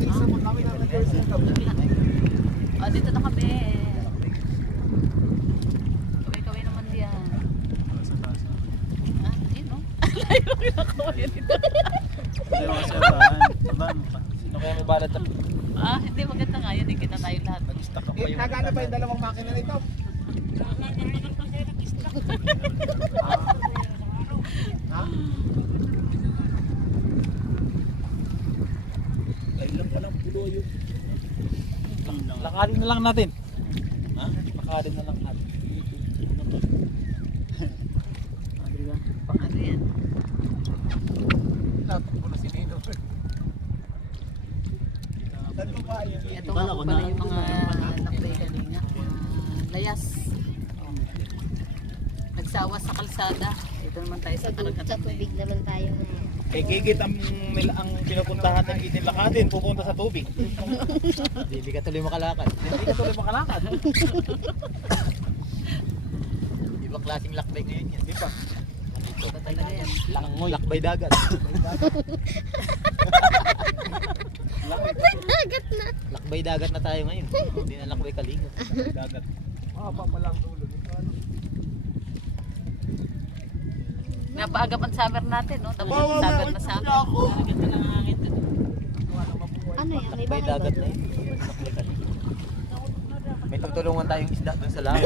Isa mo kami na nag-jersey. Dito na kami. Kaway-kaway naman diyan. Ayun no? Layo kinakaway dito. Ayaw kasi abaan mo pa. Sino kaya may balat na? Hindi maganda nga yun. Kita tayo lahat. Nag-stack up pa yung... Nagana pa yung dalawang makina nito. Ha? Ay lang palang pulo yun. Lakarin na lang natin. Ha? Lakarin na lang natin. Ano yan? Natakbo na si Nino. Dito pa yun. Ito nga po pala yung mga lakbay kanina. Layas. Nagsawa sa kalsada. Ito naman tayo sa Sa karagatan. tubig naman tayo. Eh, gigit ang pinupuntahan ng Gitin Lakatin, pupunta sa tubig. Hindi ka tuloy makalakad. Hindi ka tuloy makalakad. Ibang klaseng lakbay ngayon yan, di ba? Ito talaga yan. Lakbay dagat. Dagat na. Lakbay dagat na tayo ngayon. Hindi na lakbay kalingot. Lakbay dagat. Pa palang dulo nito. Napaagap ang summer natin, no? Tapos yung summer na summer. Ganda ng hangin doon. Ano yan? May Lakbay bahay dagat ba? na yun. Lakbay kalingot. May tutulungan tayong isda doon sa lahat.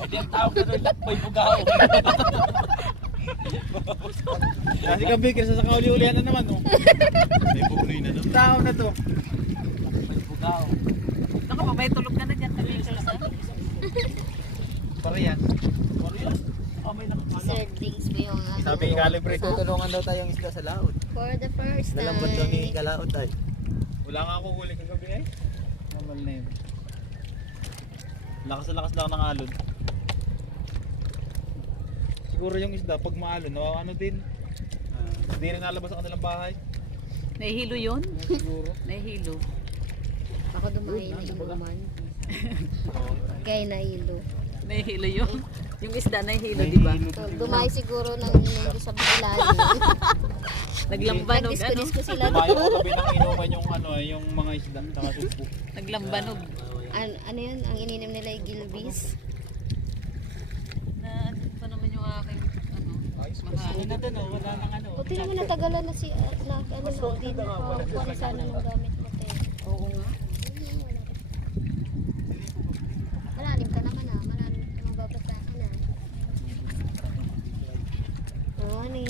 Hindi ang tawag na doon, lakbay bugaw. Kasi kang bigil sa kauli-ulihan na naman, no? May bugoy na doon. Tao na to. Lakbay bugaw. Naku, babay tulog ka na dyan. Ka-meters, ha? Parehas. Parehas. May nakakala. Sir Dings ba yung Sabi i-calibrate. Tutulungan daw tayong isda sa laot. For the first time. Nalambot daw ni Kalaot ay. Wala nga ako huli kagabi ay. Normal na yun. Lakas na lakas lang ng alon. Siguro yung isda pag maalon, ano din. Hindi rin nalabas ang kanilang bahay. Nahihilo yun? Siguro. Nahihilo. Ako dumahin na inuman. Kaya nahilo. Nahihilo yun. Yung isda nahihilo, di ba? So, dumahin siguro ng inom sa ilalim. Naglambanog, ano? Nagdisko-disko sila Kumain ko doon. gabi ng inuman yung mga isda. Saka supo. Naglambanog. Ano yun? Ang ininom nila yung gilbis. Na, ano pa naman yung aking, ano? Mahal. na doon, wala nang ano. Buti naman natagalan na si, na, ano, hindi na nakakuha sana ng gamit mo. Oo nga. Malalim ka naman ah. Malalim ka mababasa ka na. Oo, ni